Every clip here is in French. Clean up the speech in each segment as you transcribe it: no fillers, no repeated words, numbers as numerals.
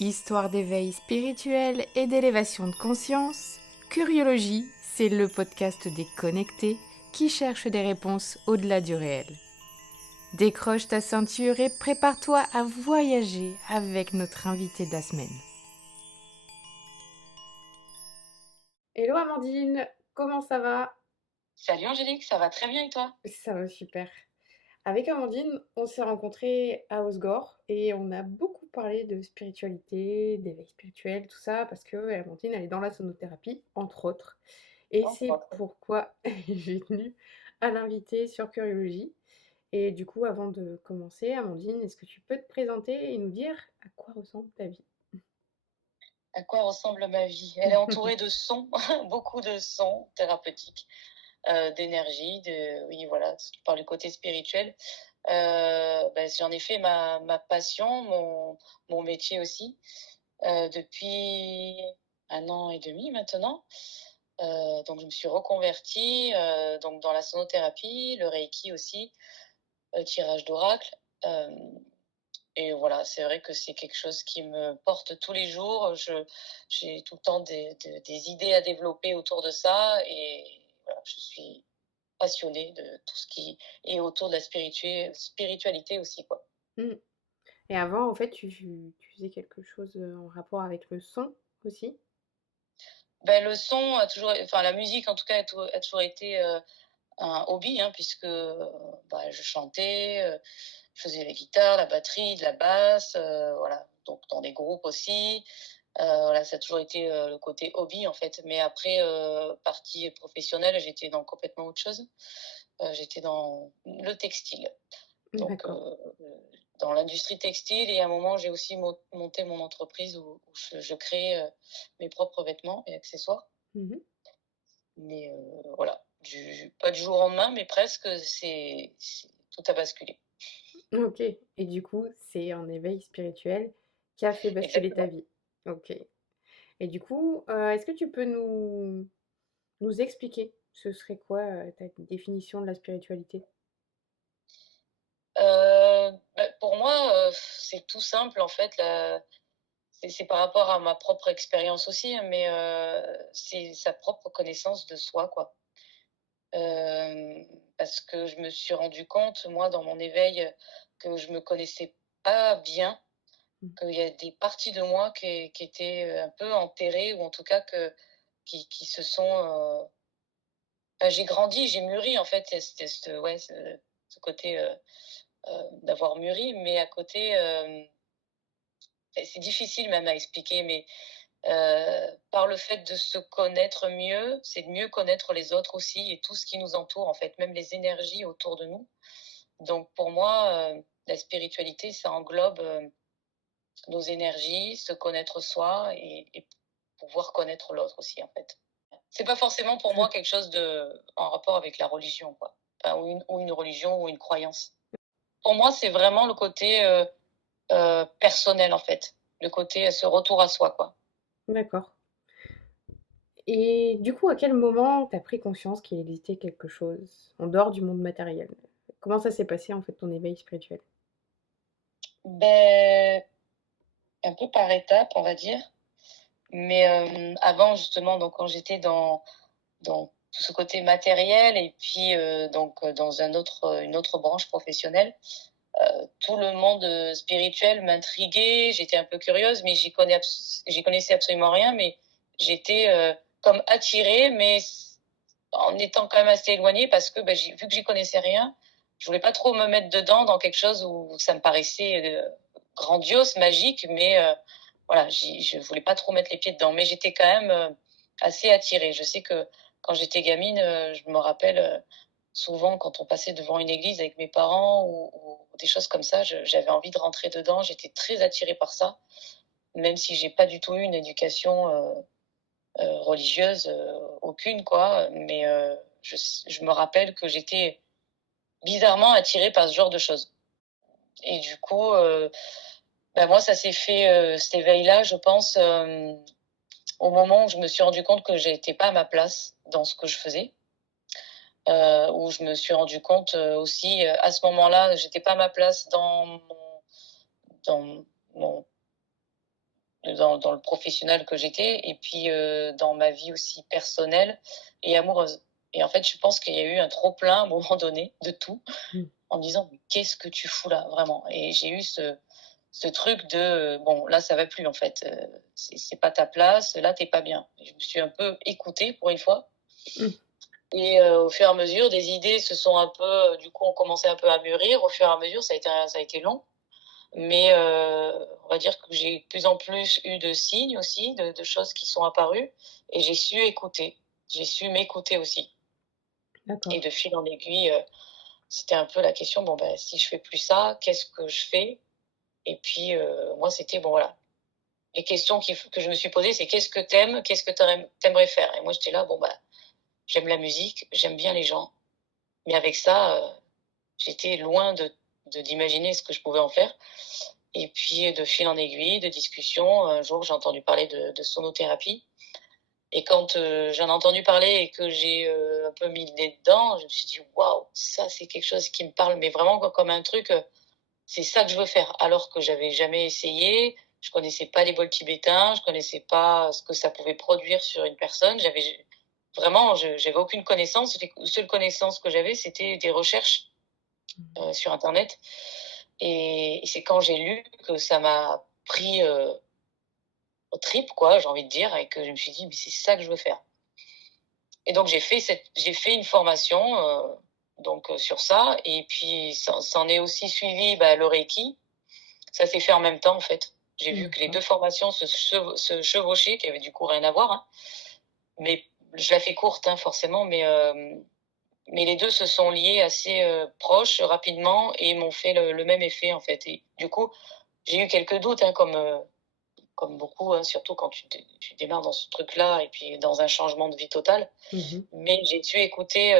Histoire d'éveil spirituel et d'élévation de conscience, Curiologie, c'est le podcast des connectés qui cherchent des réponses au-delà du réel. Décroche ta ceinture et prépare-toi à voyager avec notre invité de la semaine. Hello Amandine, comment ça va? Salut Angélique, ça va très bien et toi? Ça va super. Avec Amandine, on s'est rencontrés à Osgore et on a beaucoup parlé de spiritualité, d'éveil spirituel, tout ça, parce que Amandine, elle est dans la sonothérapie, entre autres. Et Entre c'est autres. pourquoi j'ai tenu à l'inviter sur Curiologie. Et du coup, avant de commencer, Amandine, est-ce que tu peux te présenter et nous dire à quoi ressemble ta vie? À quoi ressemble ma vie? Elle est entourée de sons, beaucoup de sons thérapeutiques, d'énergie, oui voilà, par le côté spirituel. J'en ai fait ma passion, mon métier aussi, depuis 1 an et demi maintenant. Donc je me suis reconvertie donc dans la sonothérapie, le reiki aussi, tirage d'oracle. Euh, Et voilà, c'est vrai que c'est quelque chose qui me porte tous les jours. J'ai tout le temps des idées à développer autour de ça et voilà, je suis passionnée de tout ce qui est autour de la spiritualité aussi, quoi. Mm. Et avant, en fait, tu faisais quelque chose en rapport avec le son aussi? Le son a toujours, enfin la musique en tout cas a toujours été un hobby, hein, puisque je chantais, je faisais la guitare, la batterie, de la basse, voilà, donc dans des groupes aussi. Voilà, ça a toujours été le côté hobby en fait. Mais après, partie professionnelle, j'étais dans complètement autre chose. J'étais dans le textile, donc D'accord. dans l'industrie textile. Et à un moment, j'ai aussi monté mon entreprise où je crée mes propres vêtements et accessoires. Mhm. Mais voilà, pas du jour au lendemain, mais presque, tout a basculé. Ok. Et du coup, c'est un éveil spirituel qui a fait basculer ta Exactement. vie. Ok. Et du coup, est-ce que tu peux nous expliquer ce serait quoi ta définition de la spiritualité? Pour moi, c'est tout simple en fait. C'est par rapport à ma propre expérience aussi, hein, mais c'est sa propre connaissance de soi, quoi. Parce que je me suis rendu compte, moi, dans mon éveil, que je me connaissais pas bien, Mmh. qu'il y a des parties de moi qui étaient un peu enterrées, ou en tout cas qui se sont. J'ai grandi, j'ai mûri, en fait. C'était ouais, ce côté d'avoir mûri, mais à côté, c'est difficile même à expliquer, mais par le fait de se connaître mieux, c'est de mieux connaître les autres aussi et tout ce qui nous entoure, en fait, même les énergies autour de nous. Donc pour moi, la spiritualité, ça englobe nos énergies, se connaître soi et pouvoir connaître l'autre aussi, en fait. C'est pas forcément pour moi quelque chose en rapport avec la religion, quoi. Enfin, ou une religion ou une croyance. Pour moi, c'est vraiment le côté personnel, en fait. Le côté ce retour à soi, quoi. D'accord. Et du coup, à quel moment tu as pris conscience qu'il existait quelque chose en dehors du monde matériel? Comment ça s'est passé, en fait, ton éveil spirituel? Ben, un peu par étapes, on va dire. Mais avant, justement, donc quand j'étais dans tout ce côté matériel et puis dans une autre branche professionnelle, tout le monde spirituel m'intriguait. J'étais un peu curieuse, mais j'y connaissais absolument rien. Mais j'étais comme attirée, mais en étant quand même assez éloignée parce que vu que j'y connaissais rien, je voulais pas trop me mettre dedans dans quelque chose où ça me paraissait grandiose, magique, mais voilà, je voulais pas trop mettre les pieds dedans. Mais j'étais quand même assez attirée. Je sais que quand j'étais gamine, je me rappelle souvent quand on passait devant une église avec mes parents ou des choses comme ça, j'avais envie de rentrer dedans. J'étais très attirée par ça, même si j'ai pas du tout eu une éducation religieuse, aucune, quoi. Mais je me rappelle que j'étais bizarrement attirée par ce genre de choses. Et du coup, moi, ça s'est fait, cet éveil-là, je pense, au moment où je me suis rendu compte que j'étais pas à ma place dans ce que je faisais. Où je me suis rendu compte aussi, à ce moment-là, j'étais pas à ma place dans mon dans le professionnel que j'étais et puis dans ma vie aussi personnelle et amoureuse. Et en fait, je pense qu'il y a eu un trop-plein à un moment donné de tout, Mmh. en me disant: «Mais qu'est-ce que tu fous là?» vraiment. Et j'ai eu ce truc de, bon, là, ça va plus en fait, c'est pas ta place, là, tu pas bien. Je me suis un peu écoutée pour une fois Mmh. et au fur et à mesure, des idées se sont un peu, du coup, ont commencé un peu à mûrir. Au fur et à mesure, ça a été long, mais on va dire que j'ai de plus en plus eu de signes aussi, de choses qui sont apparues et j'ai su écouter. J'ai su m'écouter aussi et D'accord. de fil en aiguille, c'était un peu la question: «Bon, ben, si je fais plus ça, qu'est-ce que je fais?» Et puis, moi, c'était bon, voilà. Les questions que je me suis posées, c'est: «Qu'est-ce que t'aimes? Qu'est-ce que t'aimerais faire?» Et moi, j'étais là: «Bon, bah, j'aime la musique, j'aime bien les gens». Mais avec ça, j'étais loin d'imaginer ce que je pouvais en faire. Et puis, de fil en aiguille, de discussion, un jour, j'ai entendu parler de sonothérapie. Et quand j'en ai entendu parler et que j'ai un peu mis le nez dedans, je me suis dit: «Waouh, ça, c'est quelque chose qui me parle, mais vraiment comme un truc, c'est ça que je veux faire». Alors que j'avais jamais essayé, je connaissais pas les bols tibétains, je connaissais pas ce que ça pouvait produire sur une personne. Vraiment, j'avais aucune connaissance. Les seules connaissances que j'avais, c'était des recherches Mmh. sur Internet. Et c'est quand j'ai lu que ça m'a pris aux tripes, quoi, j'ai envie de dire, et que je me suis dit: «Mais c'est ça que je veux faire». Et donc j'ai fait une formation sur ça, et puis s'en est aussi suivi, bah, le Reiki. Ça s'est fait en même temps, en fait. J'ai vu que les D'accord. 2 formations se chevauchaient, qui avaient du coup rien à voir, hein. Mais je la fais courte, hein, forcément, mais les 2 se sont liés assez proches, rapidement, et m'ont fait le même effet, en fait. Et du coup, j'ai eu quelques doutes, hein, comme beaucoup, hein, surtout quand tu démarres dans ce truc-là et puis dans un changement de vie total. Mmh. Mais j'ai su écouter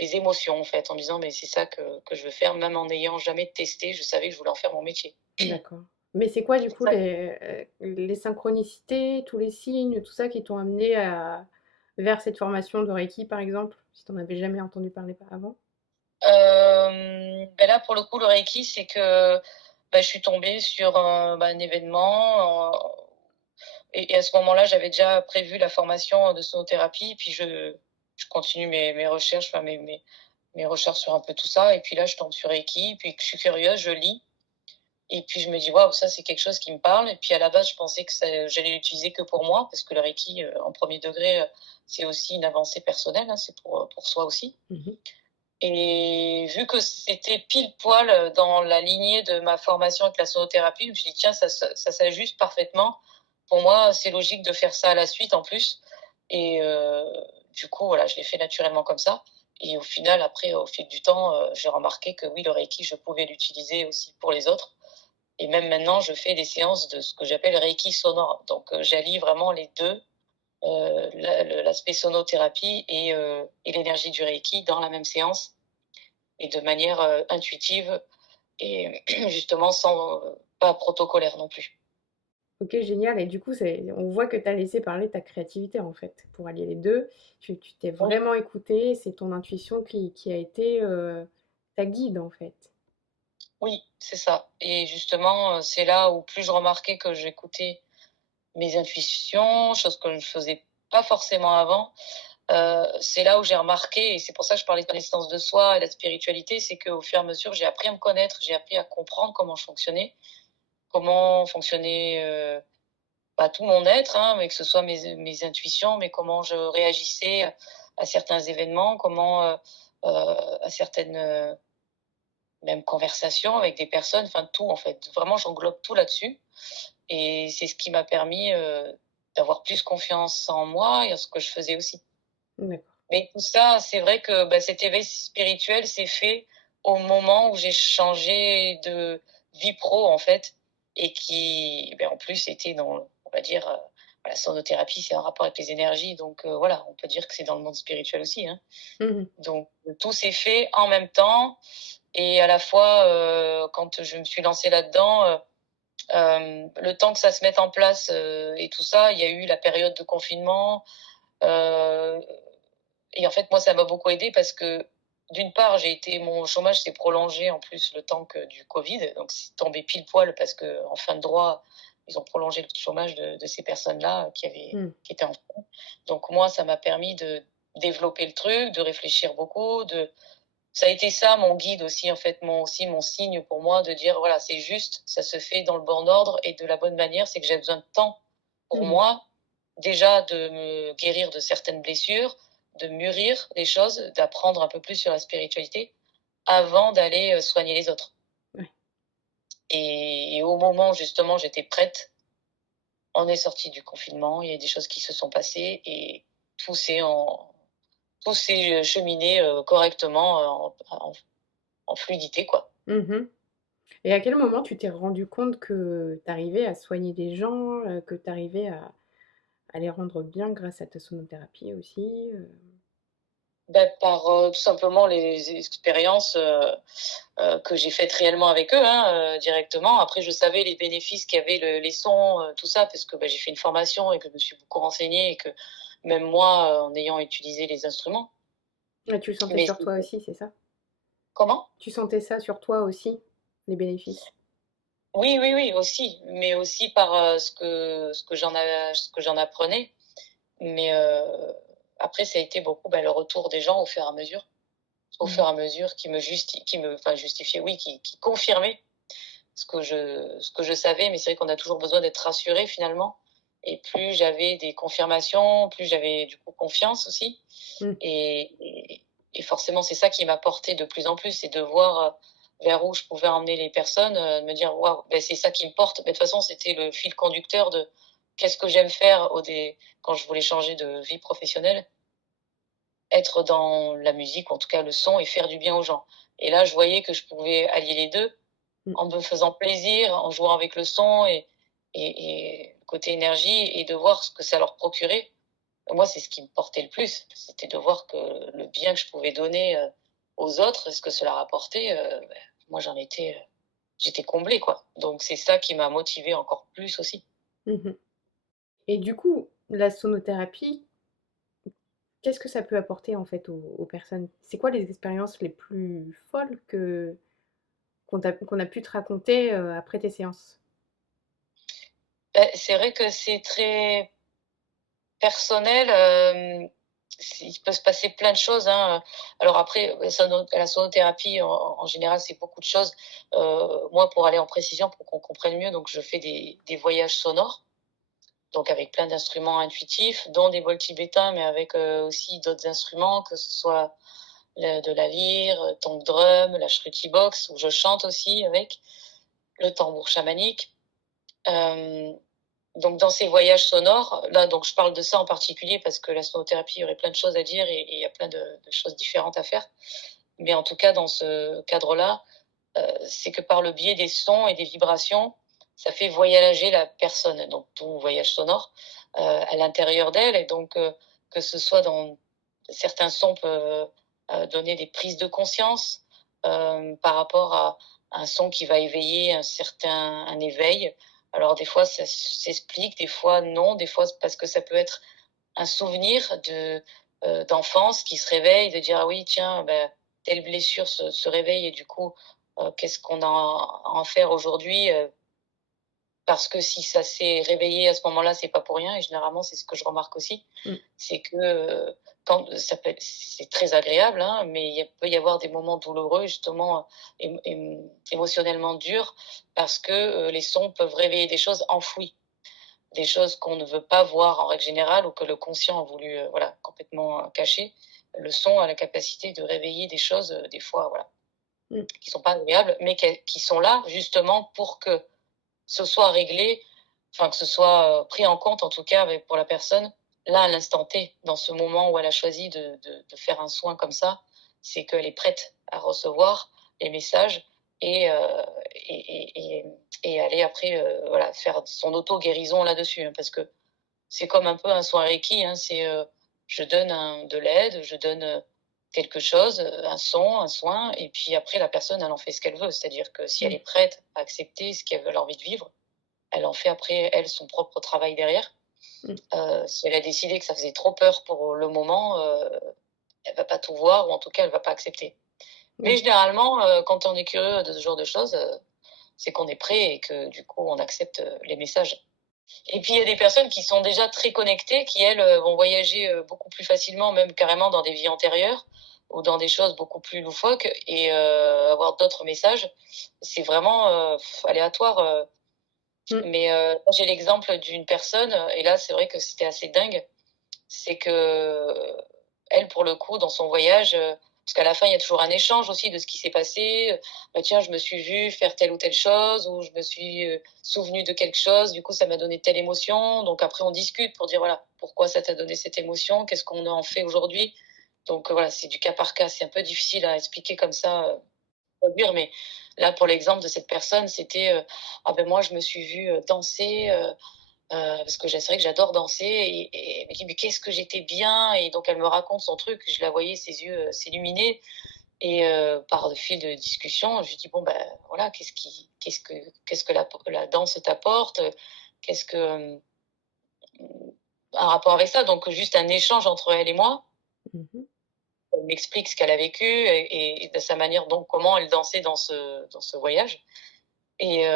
mes émotions, en fait, en me disant: «Mais c'est ça que je veux faire», même en n'ayant jamais testé. Je savais que je voulais en faire mon métier. D'accord. Mais c'est quoi du C'est coup ça. les synchronicités, tous les signes, tout ça qui t'ont amené à vers cette formation de Reiki, par exemple? Si tu en avais jamais entendu parler par avant? Là, pour le coup, le Reiki, c'est que, bah, je suis tombée sur un événement, et à ce moment-là, j'avais déjà prévu la formation de sonothérapie. Puis je continue mes recherches, enfin mes recherches sur un peu tout ça, et puis là, je tombe sur Reiki, puis je suis curieuse, je lis, et puis je me dis: «Waouh, ça, c'est quelque chose qui me parle». Et puis à la base, je pensais que j'allais l'utiliser que pour moi, parce que le Reiki, en premier degré, c'est aussi une avancée personnelle, hein, c'est pour soi aussi. Mmh. Et vu que c'était pile poil dans la lignée de ma formation avec la sonothérapie, je me suis dit: «Tiens, ça s'ajuste parfaitement. Pour moi, c'est logique de faire ça à la suite en plus». Et du coup, voilà, je l'ai fait naturellement comme ça. Et au final, après, au fil du temps, j'ai remarqué que oui, le Reiki, je pouvais l'utiliser aussi pour les autres. Et même maintenant, je fais des séances de ce que j'appelle Reiki sonore. Donc j'allie vraiment les 2, l'aspect sonothérapie et l'énergie du Reiki dans la même séance, et de manière intuitive, et justement sans pas protocolaire non plus. OK, génial, et du coup, c'est on voit que tu as laissé parler ta créativité, en fait, pour allier les 2. Tu t'es Oui, vraiment écouté, c'est ton intuition qui a été, ta guide, en fait. oui, c'est ça. Et justement, c'est là où plus je remarquais que j'écoutais mes intuitions, chose que je ne faisais pas forcément avant. C'est là où j'ai remarqué, et c'est pour ça que je parlais de connaissance de soi et de la spiritualité, c'est qu'au fur et à mesure, j'ai appris à me connaître, j'ai appris à comprendre comment fonctionnait, bah, tout mon être, hein, mais que ce soit mes intuitions, mais comment je réagissais à certains événements, à certaines, même conversations avec des personnes, enfin tout, en fait. Vraiment, j'englobe tout là-dessus, et c'est ce qui m'a permis, d'avoir plus confiance en moi et en ce que je faisais aussi. D'accord. Mais tout ça, c'est vrai que, bah, cet éveil spirituel s'est fait au moment où j'ai changé de vie pro, en fait, et qui, beh, en plus, était dans, on va dire, la sonothérapie, c'est un rapport avec les énergies, donc voilà, on peut dire que c'est dans le monde spirituel aussi, hein. Mmh. Donc tout s'est fait en même temps, et à la fois, quand je me suis lancée là-dedans, le temps que ça se mette en place, et tout ça, il y a eu la période de confinement, heu et en fait, moi, ça m'a beaucoup aidée parce que d'une part, mon chômage s'est prolongé en plus le temps que du Covid, donc c'est tombé pile poil parce que en fin de droit, ils ont prolongé le chômage de ces personnes-là Mmh. qui étaient en fin. Donc moi, ça m'a permis de développer le truc, de réfléchir beaucoup, ça a été ça mon guide aussi en fait, mon signe pour moi de dire voilà, c'est juste, ça se fait dans le bon ordre et de la bonne manière, c'est que j'ai besoin de temps pour Mmh. moi, déjà de me guérir de certaines blessures, de mûrir les choses, d'apprendre un peu plus sur la spiritualité avant d'aller soigner les autres. Ouais. Et au moment où justement j'étais prête, on est sorti du confinement, il y a des choses qui se sont passées et tout s'est en tout s'est cheminé correctement en fluidité quoi. Mmh. Et à quel moment tu t'es rendu compte que tu arrivais à soigner des gens, que tu arrivais à les rendre bien grâce à ta sonothérapie aussi, Bah, par, tout simplement les expériences, que j'ai faites réellement avec eux, hein, directement. Après je savais les bénéfices qu'avaient les sons, tout ça parce que, bah, j'ai fait une formation et que je me suis beaucoup renseignée et que même moi, en ayant utilisé les instruments. Ouais, tu le sentais Mais sur toi aussi, c'est ça? comment? Tu sentais ça sur toi aussi, les bénéfices? Oui, oui, oui, aussi, mais aussi par, ce que j'en apprenais. Mais, après ça a été beaucoup, bah, le retour des gens au Mmh. fur et à mesure qui me enfin justifiait, oui, qui confirmait ce que je savais, mais c'est vrai qu'on a toujours besoin d'être rassuré finalement. Et plus j'avais des confirmations, plus j'avais du coup confiance aussi. Mmh. Et forcément, c'est ça qui m'a porté de plus en plus, c'est de voir vers où je pouvais emmener les personnes, de me dire waouh, ben, c'est ça qui me porte. Mais de toute façon, c'était le fil conducteur de qu'est-ce que j'aime faire quand je voulais changer de vie professionnelle, être dans la musique, ou en tout cas le son, et faire du bien aux gens. Et là, je voyais que je pouvais allier les deux Mmh. en me faisant plaisir, en jouant avec le son et côté énergie, et de voir ce que ça leur procurait. Moi, c'est ce qui me portait le plus, c'était de voir que le bien que je pouvais donner aux autres, ce que cela rapportait, ben, moi j'étais comblée quoi. Donc c'est ça qui m'a motivée encore plus aussi. Mmh. Et du coup, la sonothérapie, qu'est-ce que ça peut apporter en fait aux personnes? C'est quoi les expériences les plus folles que qu'on a pu te raconter, après tes séances? C'est vrai que c'est très personnel, il peut se passer plein de choses, hein. Alors après, la sonothérapie en général, c'est beaucoup de choses. Moi, pour aller en précision, pour qu'on comprenne mieux, donc je fais des voyages sonores, donc avec plein d'instruments intuitifs, dont des bols tibétains, mais avec aussi d'autres instruments, que ce soit de la lyre, tank drum, la shruti box, où je chante aussi avec, le tambour chamanique. Euh, donc dans ces voyages sonores, là, donc je parle de ça en particulier parce que la sonothérapie, il y aurait plein de choses à dire et il y a plein de choses différentes à faire. Mais en tout cas, dans ce cadre-là, c'est que par le biais des sons et des vibrations, ça fait voyager la personne, donc tout voyage sonore, à l'intérieur d'elle. Et donc, que ce soit dans certains sons peuvent donner des prises de conscience par rapport à un son qui va éveiller un éveil. Alors des fois ça s'explique, des fois non, des fois c'est parce que ça peut être un souvenir d'enfance qui se réveille, de dire ah oui tiens ben, telle blessure se réveille et du coup qu'est-ce qu'on a à en faire aujourd'hui parce que si ça s'est réveillé à ce moment-là, c'est pas pour rien. Et généralement, c'est ce que je remarque aussi, Mmh. c'est que c'est très agréable, hein, mais peut y avoir des moments douloureux, justement, émotionnellement durs, parce que les sons peuvent réveiller des choses enfouies, des choses qu'on ne veut pas voir en règle générale ou que le conscient a voulu, voilà, complètement cacher. Le son a la capacité de réveiller des choses, des fois, voilà, Mmh. qui sont pas agréables, mais qui sont là justement pour que ce soit réglé, enfin que ce soit pris en compte en tout cas pour la personne, là à l'instant T, dans ce moment où elle a choisi de faire un soin comme ça, c'est qu'elle est prête à recevoir les messages et, et, et, et aller après voilà, faire son auto-guérison là-dessus. Hein, parce que c'est comme un peu un soin Reiki, hein, c'est je donne de l'aide, je donne quelque chose, un son, un soin, et puis après la personne, elle en fait ce qu'elle veut. C'est-à-dire que si elle Mmh. est prête à accepter ce qu'elle a envie de vivre, elle en fait après, elle, son propre travail derrière. Mmh. Si elle a décidé que ça faisait trop peur pour le moment, elle va pas tout voir, ou en tout cas, elle va pas accepter. Mais Oui. généralement, quand on est curieux de ce genre de choses, c'est qu'on est prêt et que du coup, on accepte les messages. Et puis, il y a des personnes qui sont déjà très connectées, qui, elles, vont voyager beaucoup plus facilement, même carrément dans des vies antérieures ou dans des choses beaucoup plus loufoques et avoir d'autres messages. C'est vraiment aléatoire. Mm. Mais j'ai l'exemple d'une personne, et là, c'est vrai que c'était assez dingue. C'est que elle, pour le coup, dans son voyage, parce qu'à la fin, il y a toujours un échange aussi de ce qui s'est passé. Bah, tiens, je me suis vue faire telle ou telle chose, ou je me suis souvenue de quelque chose, du coup, ça m'a donné telle émotion. Donc après, on discute pour dire, voilà, pourquoi ça t'a donné cette émotion, qu'est-ce qu'on en fait aujourd'hui. Donc voilà, c'est du cas par cas, c'est un peu difficile à expliquer comme ça, produire, mais là, pour l'exemple de cette personne, c'était, ah ben moi, je me suis vue danser. Parce que c'est vrai que j'adore danser et elle me dit: «Mais qu'est-ce que j'étais bien!» Et donc elle me raconte son truc, je la voyais ses yeux, s'illuminer et par le fil de discussion, je lui dis: «Bon, ben, voilà, qu'est-ce que la danse t'apporte? Qu'est-ce que, un rapport avec ça?» Donc juste un échange entre elle et moi. Mhm. Elle m'explique ce qu'elle a vécu et de sa manière donc comment elle dansait dans ce voyage et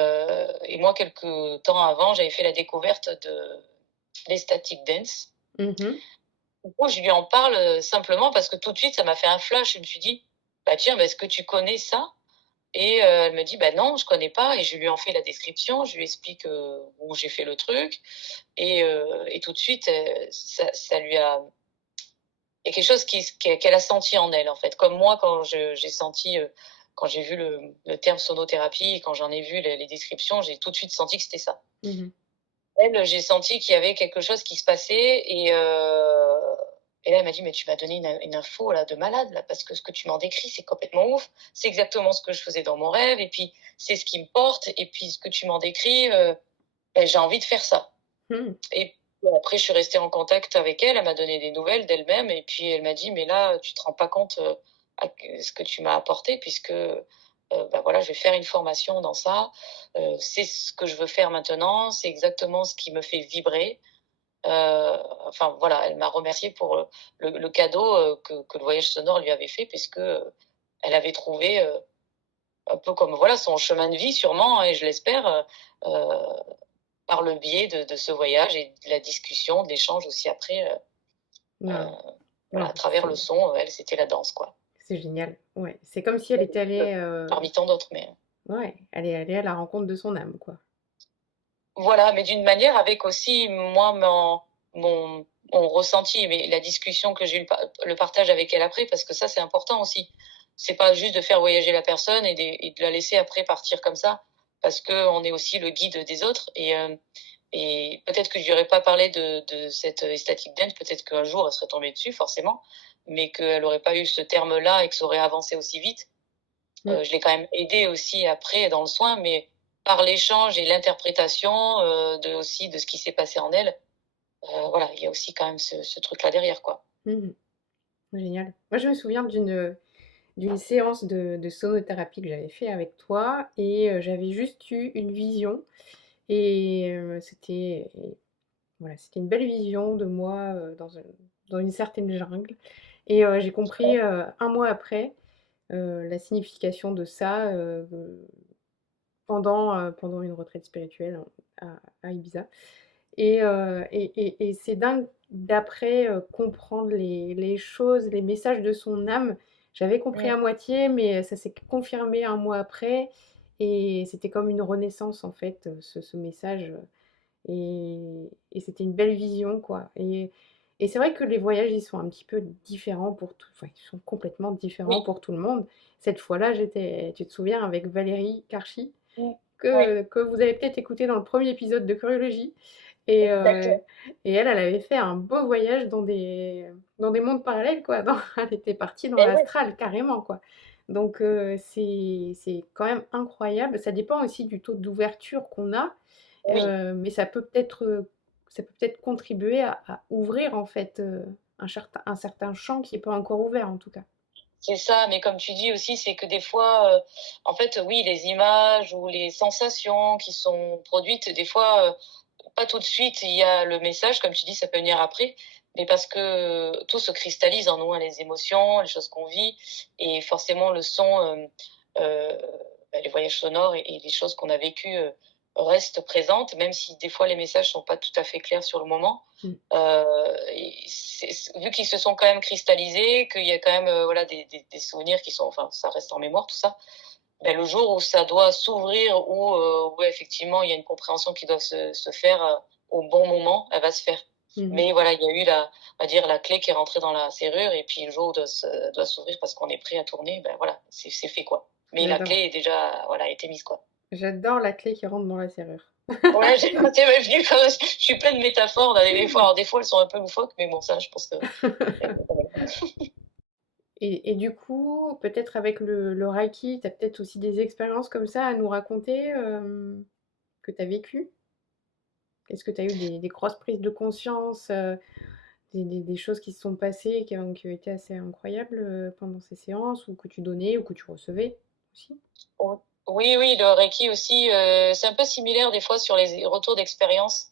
moi, quelque temps avant, j'avais fait la découverte de l'ecstatic dance. Mhm. Du coup, je lui en parle, simplement parce que tout de suite, ça m'a fait un flash. Je me suis dit: «Bah, tiens, bah, est-ce que tu connais ça?» Et elle me dit: «Bah, non, je connais pas» et je lui en fais la description. Je lui explique, où j'ai fait le truc et tout de suite, ça lui a il y a quelque chose qu'elle a senti en elle, en fait. Comme moi, quand j'ai senti, quand j'ai vu le terme sonothérapie et quand j'en ai vu les descriptions, j'ai tout de suite senti que c'était ça. Mhm. Elle, j'ai senti qu'il y avait quelque chose qui se passait et là, elle m'a dit: «Mais tu m'as donné une info là de malade là, parce que ce que tu m'en décris, c'est complètement ouf. C'est exactement ce que je faisais dans mon rêve et puis c'est ce qui me porte et puis ce que tu m'en décris, beh, j'ai envie de faire ça» Mhm. et puis après je suis restée en contact avec elle. Elle m'a donné des nouvelles d'elle-même et puis elle m'a dit: «Mais là, tu te rends pas compte, à que ce que tu m'as apporté puisque, bah, voilà, je vais faire une formation dans ça. C'est ce que je veux faire maintenant, c'est exactement ce qui me fait vibrer». Enfin voilà, elle m'a remercié pour le cadeau que le voyage sonore lui avait fait, puisque elle avait trouvé un peu comme voilà son chemin de vie sûrement, et je l'espère, par le biais de ce voyage et de la discussion, de l'échange aussi après, Non, voilà, non, à travers le son, elle c'était la danse quoi. c'est génial. Ouais, c'est comme si elle était allée, Parmi tant d'autres, mais ouais, elle est allée à la rencontre de son âme, quoi. voilà, mais d'une manière avec aussi moi mon ressenti, mais la discussion que j'ai eu, le partage avec elle après, parce que ça c'est important aussi. C'est pas juste de faire voyager la personne et de la laisser après partir comme ça, parce qu'on est aussi le guide des autres et peut-être que je lui aurais pas parlé de cette ecstatic dance, peut-être qu'un jour elle serait tombée dessus forcément, mais qu'elle aurait pas eu ce terme-là et que ça aurait avancé aussi vite. Mm. Je l'ai quand même aidée aussi après dans le soin, mais par l'échange et l'interprétation, aussi de ce qui s'est passé en elle, voilà, il y a aussi quand même ce truc-là derrière, quoi. Mhm. Génial. Moi, je me souviens d'une séance de sonothérapie que j'avais fait avec toi et j'avais juste eu une vision et voilà, c'était une belle vision de moi dans une certaine jungle et j'ai compris un mois après la signification de ça pendant une retraite spirituelle à Ibiza. Et c'est dingue d'après comprendre les choses, les messages de son âme. J'avais compris Mmh. à moitié, mais ça s'est confirmé un mois après. Et c'était comme une renaissance, en fait, ce message. Et c'était une belle vision, quoi. Et c'est vrai que les voyages, ils sont un petit peu différents pour tout. Enfin, ils sont complètement différents Oui. pour tout le monde. Cette fois-là, tu te souviens, avec Valérie Karchi, Mmh. Oui, que vous avez peut-être écouté dans le premier épisode de Curiologie. Et, exactement. elle avait fait un beau voyage dans des mondes parallèles, quoi. Elle était partie dans Et ouais, l'astral, carrément, quoi. Donc, c'est quand même incroyable. Ça dépend aussi du taux d'ouverture qu'on a, oui, mais ça peut peut-être contribuer à ouvrir, en fait, un certain champ qui n'est pas encore ouvert, en tout cas. c'est ça, mais comme tu dis aussi, c'est que des fois, en fait, oui, les images ou les sensations qui sont produites, des fois, pas tout de suite, il y a le message, comme tu dis, ça peut venir après. mais parce que tout se cristallise en nous, hein, les émotions, les choses qu'on vit, et forcément le son, euh, les voyages sonores et les choses qu'on a vécues restent présentes, même si des fois les messages sont pas tout à fait clairs sur le moment. Mmh. Vu qu'ils se sont quand même cristallisés, qu'il y a quand même voilà des souvenirs qui sont, enfin ça reste en mémoire tout ça. Ben, le jour où ça doit s'ouvrir, où effectivement il y a une compréhension qui doit se faire au bon moment, elle va se faire. Mmh. Mais voilà, il y a eu on va dire la clé qui est rentrée dans la serrure, et puis le jour où doit s'ouvrir parce qu'on est prêt à tourner, ben voilà, c'est fait quoi. Mais la J'adore. clé est déjà, voilà, été mise quoi. J'adore la clé qui rentre dans la serrure. Ouais, j'ai c'est même venu comme je suis pleine de métaphores là, des fois. Alors des fois elles sont un peu loufoques, mais bon ça, je pense que Et du coup, peut-être avec le Reiki, tu as peut-être aussi des expériences comme ça à nous raconter que tu as vécues? Est-ce que tu as eu des grosses prises de conscience, des choses qui se sont passées, qui ont été assez incroyables pendant ces séances, ou que tu donnais, ou que tu recevais aussi? oui, oui, le Reiki aussi, c'est un peu similaire des fois sur les retours d'expérience.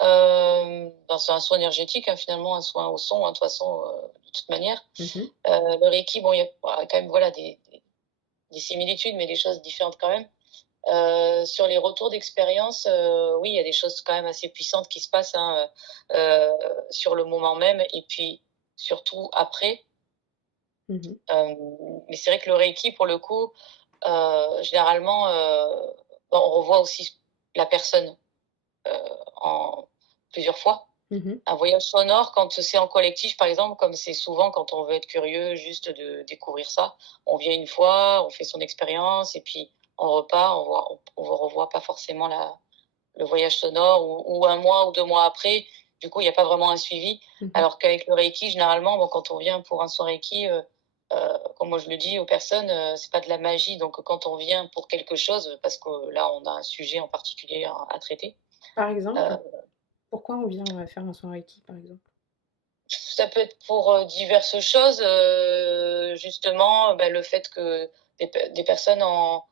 Ben, c'est un soin énergétique, hein, finalement, un soin au son, hein, de toute façon, de toute manière. Mhm. Le Reiki, bon, il y a quand même voilà, des similitudes, mais des choses différentes quand même. Sur les retours d'expérience, oui, il y a des choses quand même assez puissantes qui se passent, hein, sur le moment même, et puis surtout après. Mhm. Mais c'est vrai que le Reiki, pour le coup, généralement, bon, on revoit aussi la personne en plusieurs fois. Mhm. Un voyage sonore, quand c'est en collectif, par exemple, comme c'est souvent quand on veut être curieux juste de découvrir ça, on vient une fois, on fait son expérience, et puis on repart, on revoit pas forcément le voyage sonore, ou un mois ou 2 mois après. Du coup, il n'y a pas vraiment un suivi. Mhm. Alors qu'avec le Reiki, généralement, bon, quand on vient pour un soin Reiki, comme moi je le dis aux personnes, c'est pas de la magie. Donc quand on vient pour quelque chose, parce que là on a un sujet en particulier à traiter, Par euh, exemple, pourquoi on vient faire un soin Reiki, par exemple? ça peut être pour diverses choses. Justement, ben, le fait que des personnes en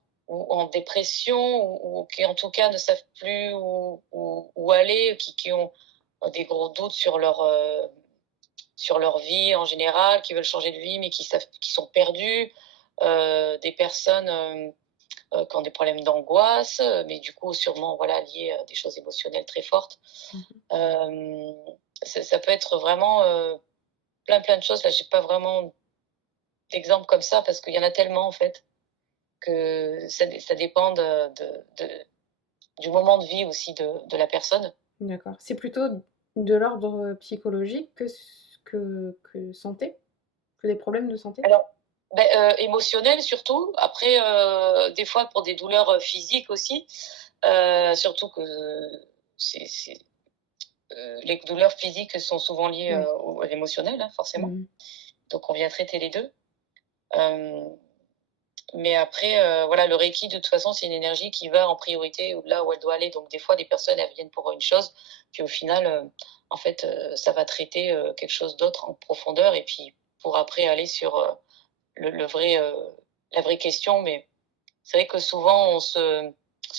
dépression, ou qui en tout cas ne savent plus où aller, qui ont des gros doutes sur leur vie en général, qui veulent changer de vie mais qui sont perdus. Des personnes qui ont des problèmes d'angoisse, mais du coup sûrement voilà, liés à des choses émotionnelles très fortes. Mhm. Euh, ça peut être vraiment plein de choses. Là, j'ai pas vraiment d'exemple comme ça parce qu'il y en a tellement en fait que ça dépend du moment de vie aussi de la personne. D'accord. C'est plutôt de l'ordre psychologique que santé? Que des problèmes de santé? Alors, ben, émotionnel surtout. Après, des fois pour des douleurs physiques aussi. Surtout que c'est, les douleurs physiques sont souvent liées Ouais. à l'émotionnel, hein, forcément. Mhm. Donc on vient traiter les deux. Euh, Mais après, voilà, le Reiki, de toute façon, c'est une énergie qui va en priorité là où elle doit aller. Donc, des fois, des personnes, elles viennent pour une chose, puis au final, en fait, ça va traiter quelque chose d'autre en profondeur, et puis pour après aller sur le vrai, la vraie question. Mais c'est vrai que souvent, se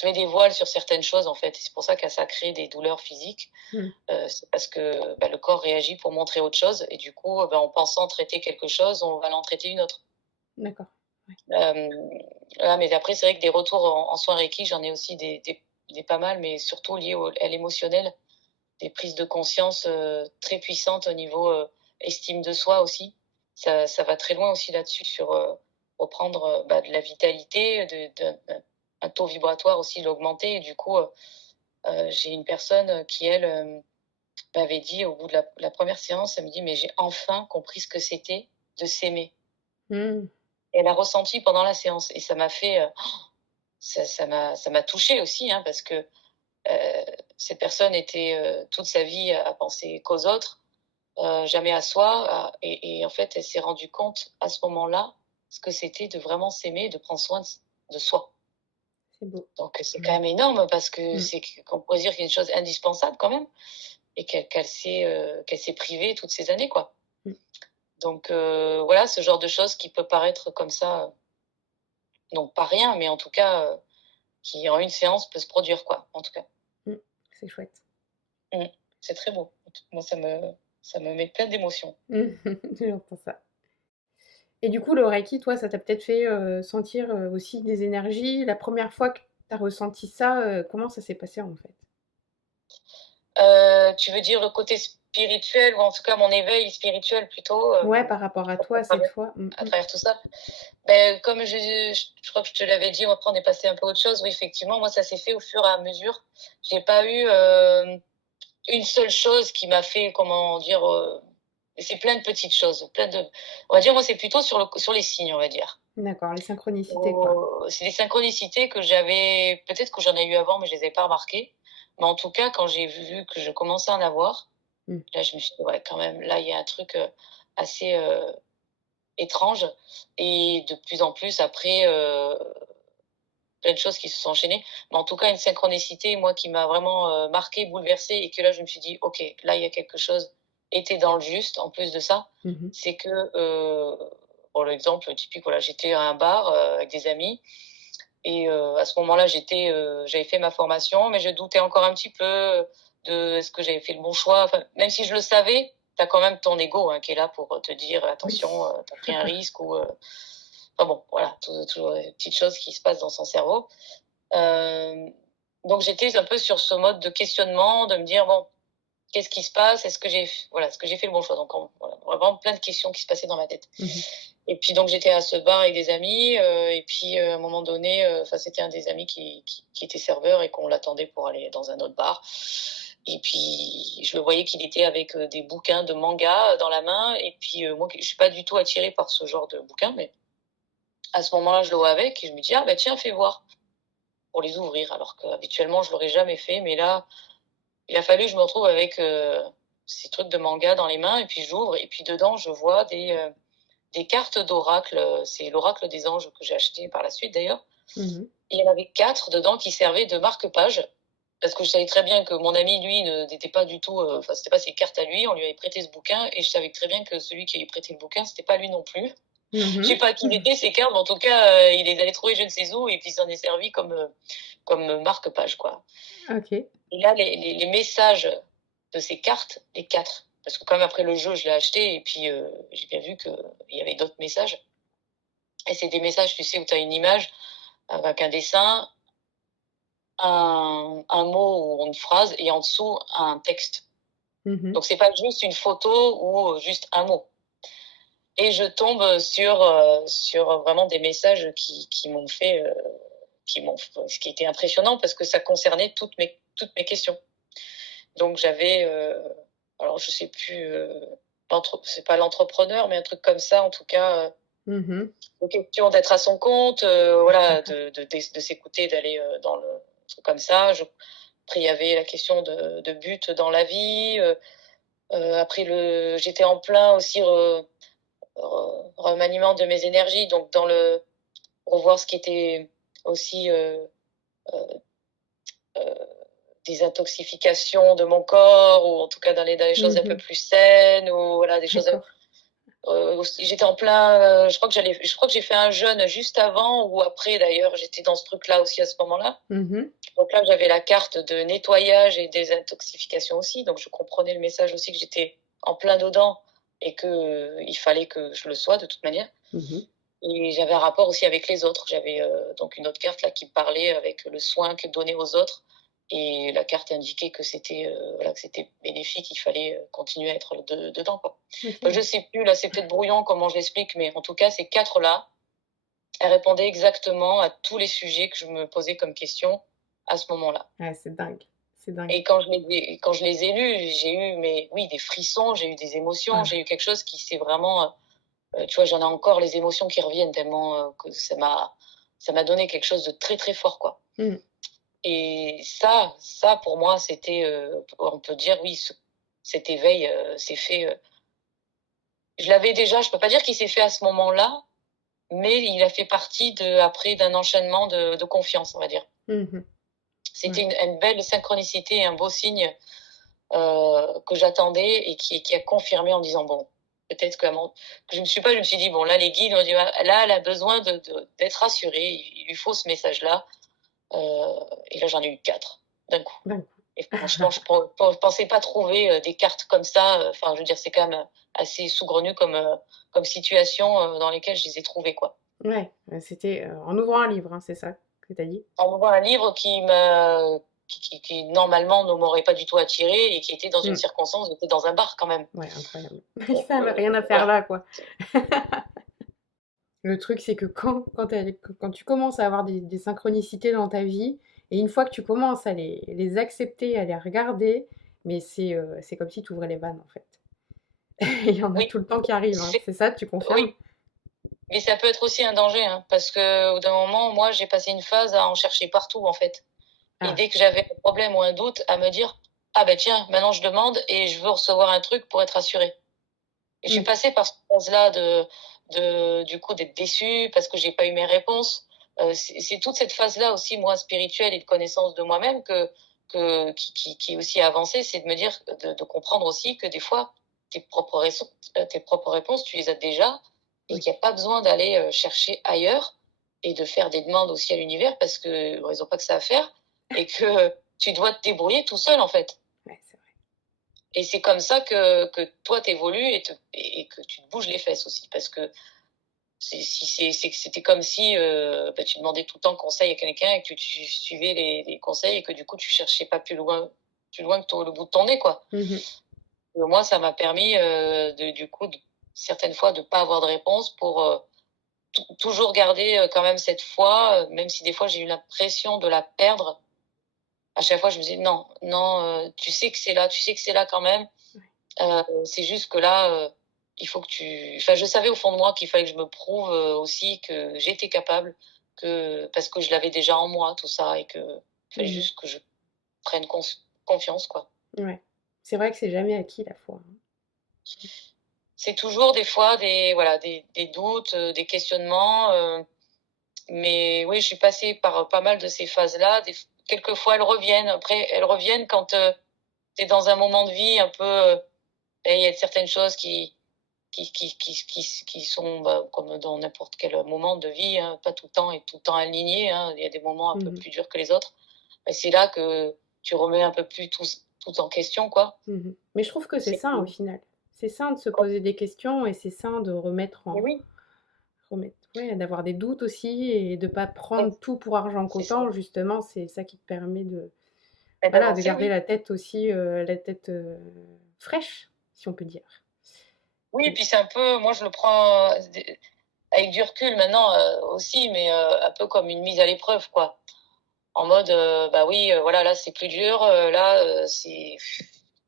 met des voiles sur certaines choses, en fait. Et c'est pour ça que ça crée des douleurs physiques. Mhm. C'est parce que bah, le corps réagit pour montrer autre chose, et du coup, bah, en pensant traiter quelque chose, on va l'en traiter une autre. D'accord. Ouais. Voilà, mais après, c'est vrai que des retours en soins Reiki, j'en ai aussi des pas mal, mais surtout liés à l'émotionnel, des prises de conscience très puissantes au niveau estime de soi aussi. Ça va très loin aussi là-dessus, sur reprendre bah, de la vitalité, un taux vibratoire aussi, l'augmenter. Et du coup, j'ai une personne qui, elle, m'avait dit au bout de la première séance, elle me dit, mais j'ai enfin compris ce que c'était de s'aimer. Mhm. Elle a ressenti pendant la séance, et ça m'a fait ça m'a touchée aussi, hein, parce que cette personne était toute sa vie à penser qu'aux autres, jamais à soi, et en fait, elle s'est rendue compte à ce moment-là ce que c'était de vraiment s'aimer, de prendre soin de soi. C'est beau. Donc c'est quand Mhm. même énorme, parce que Mhm. c'est qu'on pourrait dire qu'il y a une chose indispensable quand même, et qu'elle s'est privée toutes ces années, quoi. Mhm. Donc voilà, ce genre de choses qui peut paraître comme ça, non pas rien, mais en tout cas qui en une séance peut se produire, quoi, en tout cas. Mhm. C'est chouette. Mmh. C'est très beau. Moi, Ça me met plein d'émotions. J'entends ça. Et du coup, le Reiki, toi, ça t'a peut-être fait sentir aussi des énergies. La première fois que tu as ressenti ça, comment ça s'est passé en fait? Tu veux dire le côté spirituel ou en tout cas mon éveil spirituel plutôt, Ouais, par rapport à toi cette fois. à travers tout ça? Ben comme je crois que je te l'avais dit, après on est passé un peu à autre chose. Oui, effectivement, moi ça s'est fait au fur et à mesure. J'ai pas eu, une seule chose qui m'a fait, comment dire, c'est plein de petites choses, plein de on va dire, moi c'est plutôt sur les signes, on va dire. D'accord, les synchronicités quoi. C'est des synchronicités que j'avais peut-être que j'en ai eu avant, mais je les avais pas remarquées. Mais en tout cas, quand j'ai vu que je commençais à en avoir, Mmh. là, je me suis dit: «Ouais, quand même, là, il y a un truc, assez, étrange» et de plus en plus après, plein de choses qui se sont enchaînées. Mais en tout cas, une synchronicité, moi, qui m'a vraiment, marquée, bouleversée et que là, je me suis dit: «OK, là, il y a quelque chose et tu dans le juste» en plus de ça. Mmh. C'est que, bon, l'exemple typique, voilà, j'étais à un bar, avec des amis et à ce moment-là, j'avais fait ma formation, mais je doutais encore un petit peu de est-ce que j'avais fait le bon choix. Enfin, même si je le savais, tu as quand même ton ego, hein, qui est là pour te dire Oui. attention, tu as pris un risque ou enfin bon, voilà, toujours des petites choses qui se passent dans son cerveau. Euh, donc j'étais un peu sur ce mode de questionnement, de me dire bon, qu'est-ce qui se passe? Est-ce que j'ai fait le bon choix? Donc voilà, vraiment plein de questions qui se passaient dans ma tête. Mmh. Et puis donc j'étais à ce bar avec des amis, et puis à un moment donné, enfin c'était un des amis qui était serveur et qu'on l'attendait pour aller dans un autre bar. Et puis je le voyais qu'il était avec des bouquins de manga dans la main. Et puis moi, je suis pas du tout attirée par ce genre de bouquins, mais à ce moment-là, je le vois avec et je me dis ah bah tiens, fais voir pour les ouvrir. Alors qu'habituellement je l'aurais jamais fait, mais là il a fallu que je me retrouve avec ces trucs de manga dans les mains et puis j'ouvre et puis dedans je vois des cartes d'oracle. C'est l'oracle des anges que j'ai acheté par la suite d'ailleurs. Mmh. Et il y en avait 4 dedans qui servaient de marque-page. Parce que je savais très bien que mon ami, lui, n'était pas du tout. Enfin, c'était pas ses cartes à lui. On lui avait prêté ce bouquin. Et je savais très bien que celui qui avait prêté le bouquin, c'était pas lui non plus. Je sais Mmh. pas à qui il était, ces cartes, mais en tout cas, il les avait trouvées je ne sais où. Et puis, il s'en est servi comme marque-page, quoi. OK. Et là, les messages de ces cartes, les 4. Parce que, quand même, après le jeu, je l'ai acheté. Et puis, j'ai bien vu qu'il y avait d'autres messages. Et c'est des messages, tu sais, où tu as une image avec un dessin, un mot ou une phrase et en dessous un texte. Mmh. Donc c'est pas juste une photo ou juste un mot. Et je tombe sur vraiment des messages qui m'ont fait, ce qui était impressionnant parce que ça concernait toutes mes questions. Donc j'avais, alors je sais plus, c'est pas l'entrepreneur, mais un truc comme ça en tout cas. Mmh. Une question d'être à son compte, voilà, D'accord. de s'écouter, d'aller dans le truc comme ça. Après, il y avait la question de but dans la vie. Après, j'étais en plein aussi remaniement de mes énergies, donc dans le revoir ce qui était aussi euh, des intoxications de mon corps, ou en tout cas dans les choses un peu Mmh. plus saines, ou voilà, des choses. D'accord. J'étais en plein, je crois que j'ai fait un jeûne juste avant ou après d'ailleurs, j'étais dans ce truc-là aussi à ce moment-là. Mmh. Donc là, j'avais la carte de nettoyage et désintoxication aussi, donc je comprenais le message aussi que j'étais en plein dedans et que il fallait que je le sois de toute manière. Mmh. Et j'avais un rapport aussi avec les autres. J'avais donc une autre carte là qui parlait avec le soin que donner aux autres, et la carte indiquait que c'était voilà, que c'était bénéfique, il fallait continuer à être dedans, quoi. OK. Je sais plus, là c'est peut-être brouillon comment je l'explique, mais en tout cas ces quatre là, elles répondaient exactement à tous les sujets que je me posais comme question à ce moment-là. Ah, c'est dingue. C'est dingue. Et quand je les ai lus, j'ai eu, mais oui, des frissons, j'ai eu des émotions, Ah. j'ai eu quelque chose qui s'est vraiment, tu vois, j'en ai encore les émotions qui reviennent tellement que ça m'a donné quelque chose de très très fort, quoi. Mmh. Et ça pour moi, c'était, on peut dire, oui, cet éveil s'est fait. Je l'avais déjà, je peux pas dire qu'il s'est fait à ce moment-là, mais il a fait partie après d'un enchaînement de confiance, on va dire. Mmh. C'était Ouais. une belle synchronicité et un beau signe que j'attendais et qui a confirmé en disant bon, peut-être que je me suis dit bon, là les guides ont dit ah, là elle a besoin d'être rassurée, il lui faut ce message-là. Et là j'en ai eu 4 d'un coup. D'un coup. Et franchement, je pensais pas trouver des cartes comme ça. Enfin, je veux dire, c'est quand même assez saugrenu comme situation dans lesquelles je les ai trouvées, quoi. Ouais, c'était en ouvrant un livre, hein, c'est ça que t'as dit? En ouvrant un livre qui normalement ne m'aurait pas du tout attiré et qui était dans une Mm. circonstance, j'étais dans un bar quand même. Ouais, incroyable. Donc, Ça avait rien à faire voilà. là, quoi. Le truc, c'est que quand tu commences à avoir des synchronicités dans ta vie, et une fois que tu commences à les accepter, à les regarder, mais c'est comme si tu ouvrais les vannes, en fait. Il y en a Oui, tout le temps qui arrivent, hein. C'est ça, tu confirmes? oui, mais ça peut être aussi un danger, hein, parce que au bout d'un moment, moi, j'ai passé une phase à en chercher partout, en fait. Et Ah, dès que j'avais un problème ou un doute, à me dire, ah ben tiens, maintenant je demande et je veux recevoir un truc pour être assurée. Et je suis mm, passée par cette phase-là du coup, d'être déçue parce que j'ai pas eu mes réponses. C'est toute cette phase-là aussi, moi, spirituelle et de connaissance de moi-même qui est aussi avancée, c'est de me dire, de comprendre aussi que des fois, tes propres réponses, tu les as déjà et oui, qu'il n'y a pas besoin d'aller chercher ailleurs et de faire des demandes aussi à l'univers parce que bon, ils n'ont pas que ça à faire et que tu dois te débrouiller tout seul, en fait. ouais, c'est vrai. Et c'est comme ça que toi, t'évolues et que tu te bouges les fesses aussi. Parce que c'était comme si bah, tu demandais tout le temps conseil à quelqu'un et que tu suivais les conseils et que du coup, tu cherchais pas plus loin que le bout de ton nez, quoi. Mhm, Moi, ça m'a permis, du coup, certaines fois, de pas avoir de réponse pour toujours garder quand même cette foi, même si des fois, j'ai eu l'impression de la perdre. À chaque fois, je me disais, non, non, tu sais que c'est là, tu sais que c'est là quand même. C'est juste que là, il faut que tu. Enfin, je savais au fond de moi qu'il fallait que je me prouve aussi que j'étais capable, parce que je l'avais déjà en moi, tout ça, et que il fallait mhm, juste que je prenne confiance, quoi. ouais. C'est vrai que c'est jamais acquis la foi, hein. C'est toujours des fois voilà, des doutes, des questionnements, mais oui, je suis passée par pas mal de ces phases-là. Quelquefois, elles reviennent. Après, elles reviennent quand tu es dans un moment de vie un peu. Et il y a certaines choses qui sont bah, comme dans n'importe quel moment de vie, hein, pas tout le temps et tout le temps aligné. Hein, il y a des moments un peu Mhm, plus durs que les autres. Et c'est là que tu remets un peu plus tout en question, quoi. mhm. Mais je trouve que c'est C'est sain au final. C'est sain de se poser des questions et c'est sain de mais oui, ouais, d'avoir des doutes aussi et de pas ouais, prendre tout pour argent c'est ça. comptant. Justement, c'est ça qui te permet Et voilà, de d'avancer, garder oui. la tête fraîche, si on peut dire. Oui, et Et- puis c'est un peu, moi je le prends avec du recul maintenant aussi, mais un peu comme une mise à l'épreuve, quoi. En mode, bah oui, voilà, là c'est plus dur, là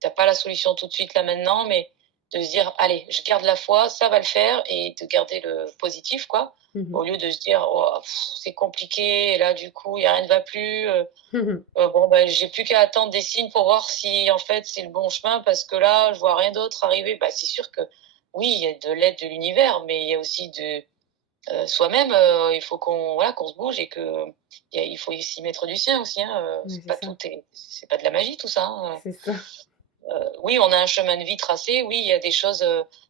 t'as pas la solution tout de suite là maintenant, mais de se dire, allez, je garde la foi, ça va le faire, et de garder le positif, quoi, Mhm. au lieu de se dire, oh, c'est compliqué, et là du coup, il y a rien ne va plus, Mhm. bon, bah, j'ai plus qu'à attendre des signes pour voir si en fait c'est le bon chemin, parce que là, je vois rien d'autre arriver. Bah, c'est sûr que oui, il y a de l'aide de l'univers, mais il y a aussi soi-même, il faut qu'on se bouge et que il faut s'y mettre du sien aussi. Hein, Ouais, c'est ça, c'est pas de la magie tout ça. Hein. c'est ça. Oui, on a un chemin de vie tracé. Oui, il y a des choses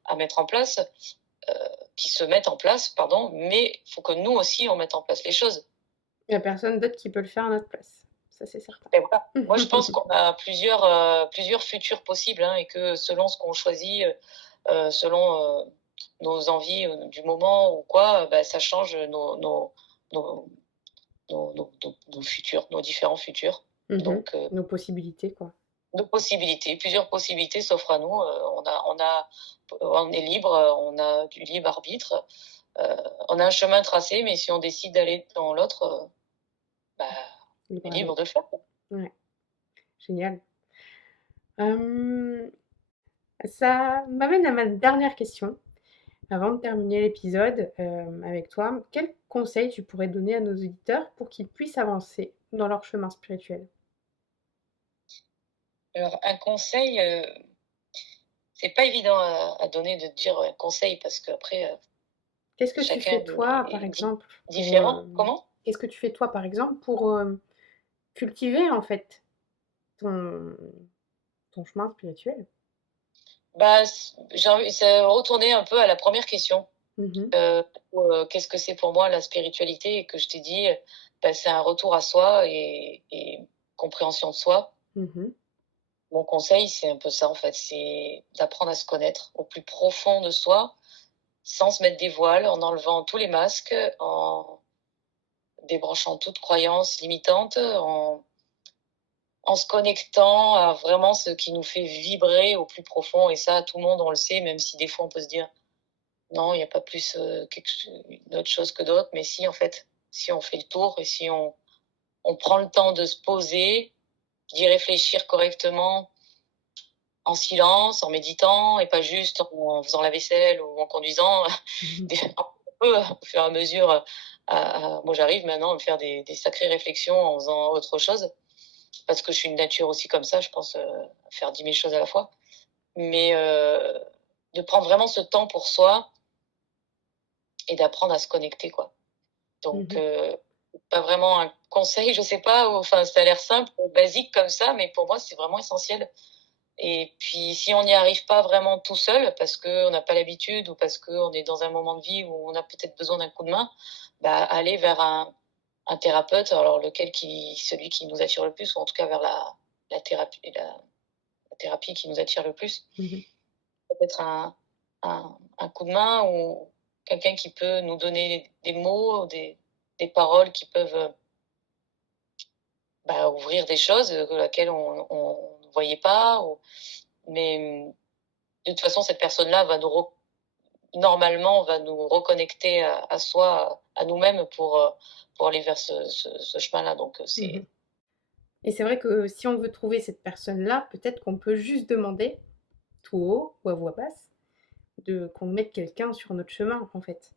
à mettre en place, euh, qui se mettent en place, pardon. Mais il faut que nous aussi on mette en place les choses. Il y a personne d'autre qui peut le faire à notre place. Ça, c'est certain. Et voilà. Moi, je pense qu'on a plusieurs futurs possibles, hein, et que selon ce qu'on choisit, selon nos envies du moment ou quoi, bah, ça change nos, nos futurs, nos différents futurs. Mhm. Donc, Nos possibilités, quoi. nos possibilités, plusieurs possibilités s'offrent à nous. On est libre, on a du libre arbitre. On a un chemin tracé, mais si on décide d'aller dans l'autre, bah, on Libre est à nous. libre de le faire. Ouais, génial. Euh, Ça m'amène à ma dernière question. Avant de terminer l'épisode avec toi, quel conseil tu pourrais donner à nos auditeurs pour qu'ils puissent avancer dans leur chemin spirituel? Alors, un conseil, c'est pas évident à donner de dire un conseil parce qu'après, Qu'est-ce que tu chacun fais toi, par est exemple, pour différent. Comment? qu'est-ce que tu fais toi, par exemple, pour cultiver en fait ton, ton chemin spirituel? Bah, c'est retourner un peu à la première question. Mhm, Euh, Qu'est-ce que c'est pour moi la spiritualité? Et que je t'ai dit, bah, c'est un retour à soi et compréhension de soi. Mmh. Mon conseil, c'est un peu ça, en fait, c'est d'apprendre à se connaître au plus profond de soi, sans se mettre des voiles, en enlevant tous les masques, en débranchant toute croyance limitante, en se connectant à vraiment ce qui nous fait vibrer au plus profond. Et ça, tout le monde, on le sait, même si des fois on peut se dire non, il n'y a pas plus une autre chose que d'autres. Mais si, en fait, si on fait le tour et si on prend le temps de se poser, d'y réfléchir correctement, en silence, en méditant, et pas juste en faisant la vaisselle ou en conduisant, Mmh. un peu au fur et à mesure. Moi, j'arrive maintenant à me faire des sacrées réflexions en faisant autre chose, parce que je suis une nature aussi comme ça, je pense, faire 10 000 choses à la fois. Mais de prendre vraiment ce temps pour soi et d'apprendre à se connecter, quoi. Donc, Mmh. pas vraiment un conseil, je sais pas, enfin, ça a l'air simple ou basique comme ça, mais pour moi, c'est vraiment essentiel. Et puis, si on n'y arrive pas vraiment tout seul, parce qu'on n'a pas l'habitude ou parce qu'on est dans un moment de vie où on a peut-être besoin d'un coup de main, bah, aller vers un thérapeute, alors celui qui nous attire le plus, ou en tout cas vers la thérapie, la thérapie qui nous attire le plus. Mmh. Peut-être un coup de main ou quelqu'un qui peut nous donner des mots, des paroles qui peuvent bah, ouvrir des choses laquelle on ne voyait pas. Mais de toute façon, cette personne-là normalement, va nous reconnecter à soi, à nous-mêmes pour aller vers ce chemin-là. Donc, Mmh. c'est. Et c'est vrai que si on veut trouver cette personne-là, peut-être qu'on peut juste demander, tout haut ou à voix basse, de qu'on mette quelqu'un sur notre chemin, en fait.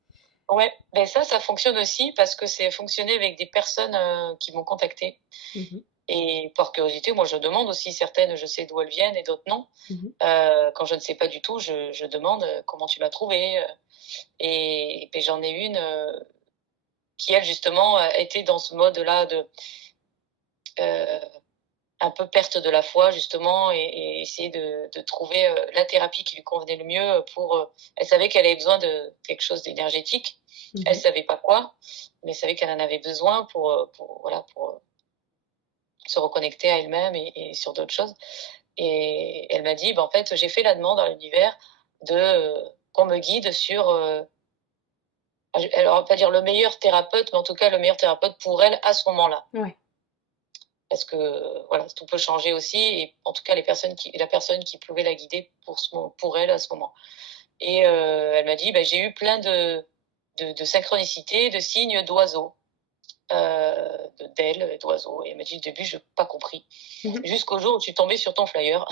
Ouais, ben ça fonctionne aussi parce que c'est fonctionné avec des personnes qui m'ont contacté. Mmh. Et par curiosité, moi, je demande aussi certaines, je sais d'où elles viennent et d'autres non. Mmh. Quand je ne sais pas du tout, je demande comment tu m'as trouvé. Et j'en ai une qui, elle, justement, était dans ce mode-là de euh, un peu perte de la foi, justement, et essayer de trouver la thérapie qui lui convenait le mieux elle savait qu'elle avait besoin de quelque chose d'énergétique. Elle Mmh. savait pas quoi, mais elle savait qu'elle en avait besoin voilà, pour se reconnecter à elle-même et sur d'autres choses. Et elle m'a dit, bah, en fait, j'ai fait la demande à l'univers qu'on me guide sur, elle va pas dire le meilleur thérapeute, mais en tout cas le meilleur thérapeute pour elle à ce moment-là. Ouais. Parce que voilà, tout peut changer aussi, et en tout cas la personne qui pouvait la guider pour elle à ce moment. Et elle m'a dit, bah, j'ai eu plein de synchronicités, de signes d'oiseaux, d'ailes, d'oiseaux. Et elle m'a dit, au début, je n'ai pas compris. Mmh. Jusqu'au jour où je suis tombée sur ton flyer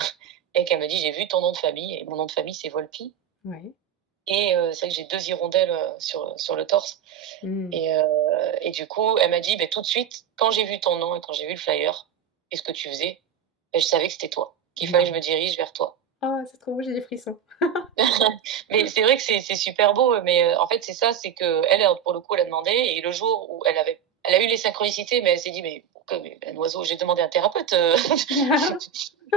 et qu'elle m'a dit, j'ai vu ton nom de famille, et mon nom de famille, c'est Volpi. Ouais. Et c'est vrai que j'ai 2 hirondelles sur le torse. Mmh. Et du coup, elle m'a dit, bah, tout de suite, quand j'ai vu ton nom et quand j'ai vu le flyer et ce que tu faisais, bah, je savais que c'était toi, qu'il fallait que je me dirige vers toi. Ah, c'est trop beau, j'ai des frissons. Mais c'est vrai que c'est super beau, mais en fait, c'est ça, c'est qu'elle, pour le coup, elle a demandé, et le jour où elle a eu les synchronicités, mais elle s'est dit, mais un oiseau, j'ai demandé un thérapeute,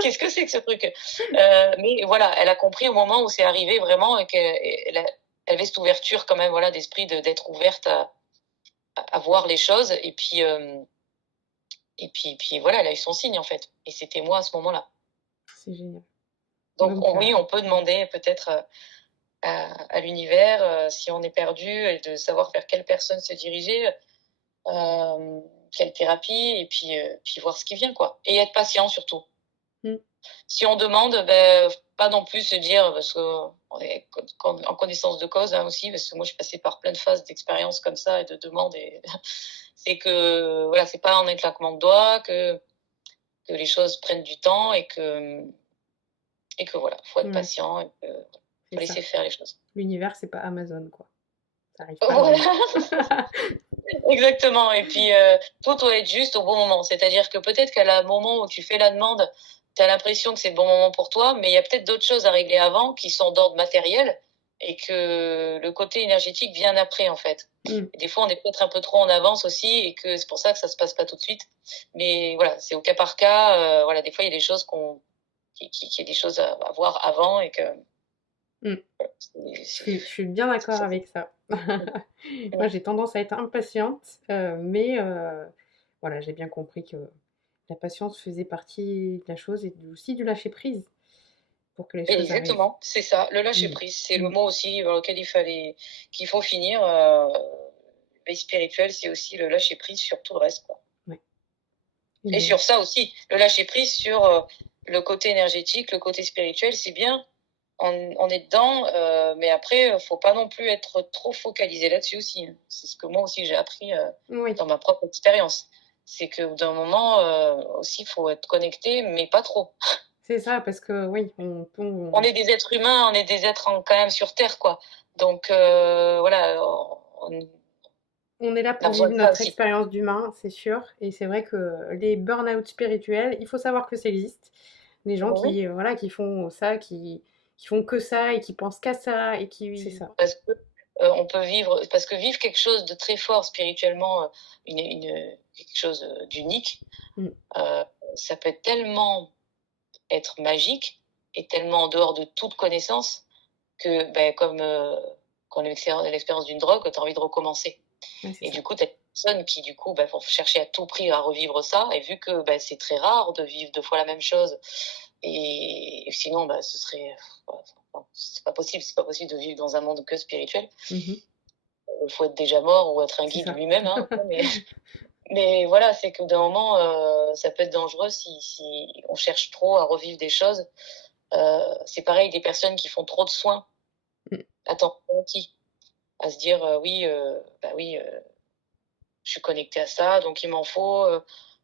qu'est-ce que c'est que ce truc? Mais voilà, elle a compris au moment où c'est arrivé vraiment, et elle avait cette ouverture quand même, voilà, d'esprit, d'être ouverte à voir les choses. Et puis voilà, elle a eu son signe, en fait. Et c'était moi à ce moment-là. C'est génial. Donc Donc oui, on peut demander peut-être à l'univers, si on est perdu, et de savoir vers quelle personne se diriger, quelle thérapie, et puis voir ce qui vient, quoi. Et être patient surtout. mmh, Si on demande, ben, pas non plus se dire, parce qu'on est en connaissance de cause, hein, aussi, parce que moi je suis passée par plein de phases d'expérience comme ça et de demandes, et c'est que voilà, c'est pas en un claquement de doigts que les choses prennent du temps, et que voilà, faut être ouais, patient, et c'est faut ça. laisser faire les choses. L'univers, c'est pas Amazon, quoi. Ça arrive pas à Voilà, l'heure. exactement. Et puis tout doit être juste au bon moment. C'est-à-dire que peut-être qu'à un moment où tu fais la demande, tu as l'impression que c'est le bon moment pour toi, mais il y a peut-être d'autres choses à régler avant qui sont d'ordre matériel, et que le côté énergétique vient après, en fait. Mmh. Et des fois, on est peut-être un peu trop en avance aussi, et que c'est pour ça que ça se passe pas tout de suite. Mais voilà, c'est au cas par cas. Voilà, des fois, il y a des choses qui des choses à voir avant, et que Mmh. Je suis bien c'est d'accord ça. avec ça. Moi, j'ai tendance à être impatiente, mais voilà, j'ai bien compris que la patience faisait partie de la chose et aussi du lâcher prise pour que les choses arrivent. Exactement, c'est ça, le lâcher Mmh. prise, c'est le Mmh. mot aussi par lequel qu'il faut finir. Veille spirituelle, c'est aussi le lâcher prise sur tout le reste, quoi. Ouais. Et sur ça aussi, le lâcher prise sur le côté énergétique, le côté spirituel, c'est bien. On est dedans, mais après, faut pas non plus être trop focalisé là-dessus aussi, hein. C'est ce que moi aussi j'ai appris Oui, dans ma propre expérience. C'est que d'un moment aussi, faut être connecté, mais pas trop. c'est ça, parce que oui, On est des êtres humains, on est des êtres quand même sur Terre, quoi. Donc voilà, on est là a pour besoin vivre de ça notre aussi. expérience d'humain, c'est sûr. Et c'est vrai que les burn-out spirituels, il faut savoir que ça existe. Les gens Oui. qui, voilà, qui font ça, qui font que ça et qui pensent qu'à ça et qui... C'est ça. Parce que on peut vivre, parce que vivre quelque chose de très fort spirituellement, quelque chose d'unique, Mm. ça peut tellement être magique et tellement en dehors de toute connaissance que, ben, comme quand on a l'expérience d'une drogue, tu as envie de recommencer. Ouais, c'est Et ça. du coup, tu as des personnes qui, du coup, vont chercher à tout prix à revivre ça. Et vu que c'est très rare de vivre 2 fois la même chose, et sinon, ce serait. C'est pas possible. C'est pas possible de vivre dans un monde que spirituel. Mhm. Il faut être déjà mort ou être un C'est guide ça. lui-même. Hein, mais voilà, c'est que d'un moment, ça peut être dangereux si on cherche trop à revivre des choses. C'est pareil, des personnes qui font trop de soins. Mm. Attends, qui à se dire oui, je suis connectée à ça, donc il m'en faut.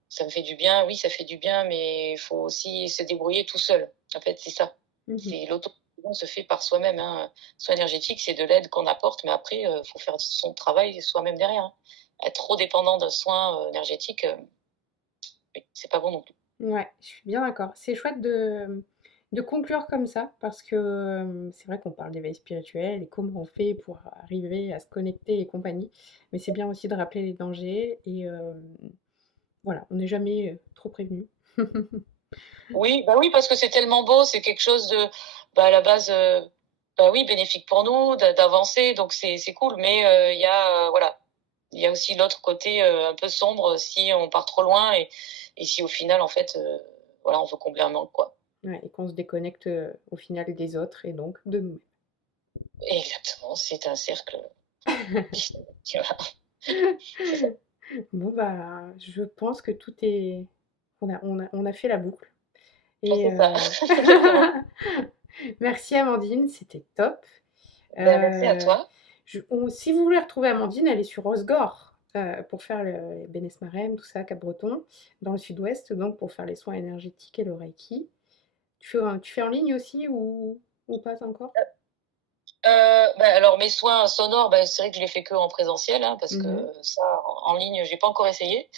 Ça me fait du bien, oui, ça fait du bien, mais il faut aussi se débrouiller tout seul. En fait, c'est ça. Mhm. C'est l'auto-guérison se fait par soi-même. Hein. Soin énergétique, c'est de l'aide qu'on apporte, mais après, il faut faire son travail soi-même derrière. Hein. Être trop dépendant d'un soin énergétique, c'est pas bon non plus. Ouais, je suis bien d'accord. C'est chouette de conclure comme ça, parce que c'est vrai qu'on parle d'éveil spirituel et comment on fait pour arriver à se connecter et compagnie, mais c'est bien aussi de rappeler les dangers et voilà, on n'est jamais trop prévenu. Oui, parce que c'est tellement beau, c'est quelque chose de, à la base, oui, bénéfique pour nous, d'avancer, donc c'est cool. Mais il y a, voilà, il y a aussi l'autre côté un peu sombre si on part trop loin et si au final, en fait, voilà, on veut combler un manque, quoi. Ouais, et qu'on se déconnecte au final des autres et donc de nous. Exactement, c'est un cercle. Voilà. Bon, bah, je pense que tout est. On a fait la boucle. Et C'est ça. Exactement. merci Amandine, c'était top. Merci à Euh, toi. Si vous voulez retrouver Amandine, elle est sur Osgore pour faire le Bénès-Marem, tout ça, Cap-Breton, dans le sud-ouest, donc pour faire les soins énergétiques et le Reiki. Tu fais en ligne aussi ou pas encore? Alors mes soins sonores, c'est vrai que je les fais que en présentiel, hein, parce que Mhm. ça, en ligne, j'ai pas encore essayé.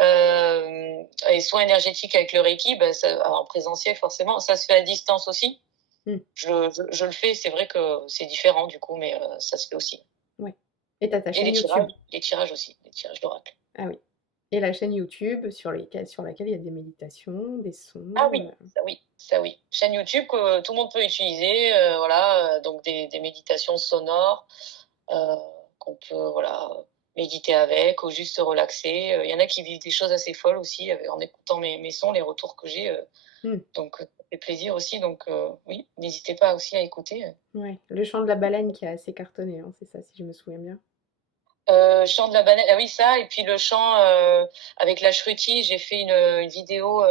Et soins énergétiques avec le Reiki, ça, en présentiel forcément, ça se fait à distance aussi. Mm. Je le fais, c'est vrai que c'est différent du coup, mais ça se fait aussi. Ouais. Et t'as ta Et chaîne YouTube. les tirages aussi, les tirages d'oracle. Ah oui. Et la chaîne YouTube sur laquelle il y a des méditations, des Ah sons. oui, ça oui, ça oui. Chaîne YouTube que tout le monde peut utiliser, voilà, donc des méditations sonores qu'on peut voilà méditer avec ou juste se relaxer. Il y en a qui vivent des choses assez folles aussi en écoutant mes sons, les retours que j'ai. Donc ça fait plaisir aussi. Donc oui, n'hésitez pas aussi à écouter. Ouais. Le chant de la baleine qui a assez cartonné, hein, c'est ça, si je me souviens bien. Chant de la banane, ah oui ça, et puis le chant avec la Shruti, j'ai fait une vidéo.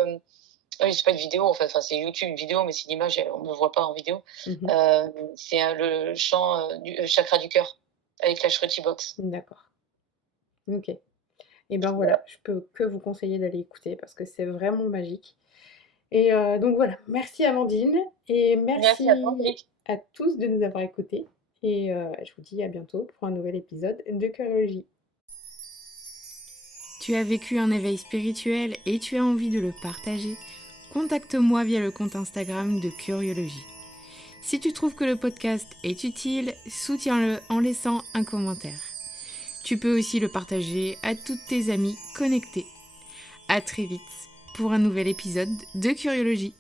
Oui, c'est pas une vidéo, enfin c'est YouTube, une vidéo, mais c'est une image, on me voit pas en vidéo. Mhm. C'est le chant du chakra du cœur avec la Shruti Box. D'accord. Ok. Et ben Voilà. voilà, je peux que vous conseiller d'aller écouter parce que c'est vraiment magique. Et donc voilà, merci Amandine et Merci à toi, merci Eric. à tous de nous avoir écoutés. Et je vous dis à bientôt pour un nouvel épisode de Curiologie. Tu as vécu un éveil spirituel et tu as envie de le partager? Contacte-moi via le compte Instagram de Curiologie. Si tu trouves que le podcast est utile, soutiens-le en laissant un commentaire. Tu peux aussi le partager à toutes tes amies connectées. À très vite pour un nouvel épisode de Curiologie.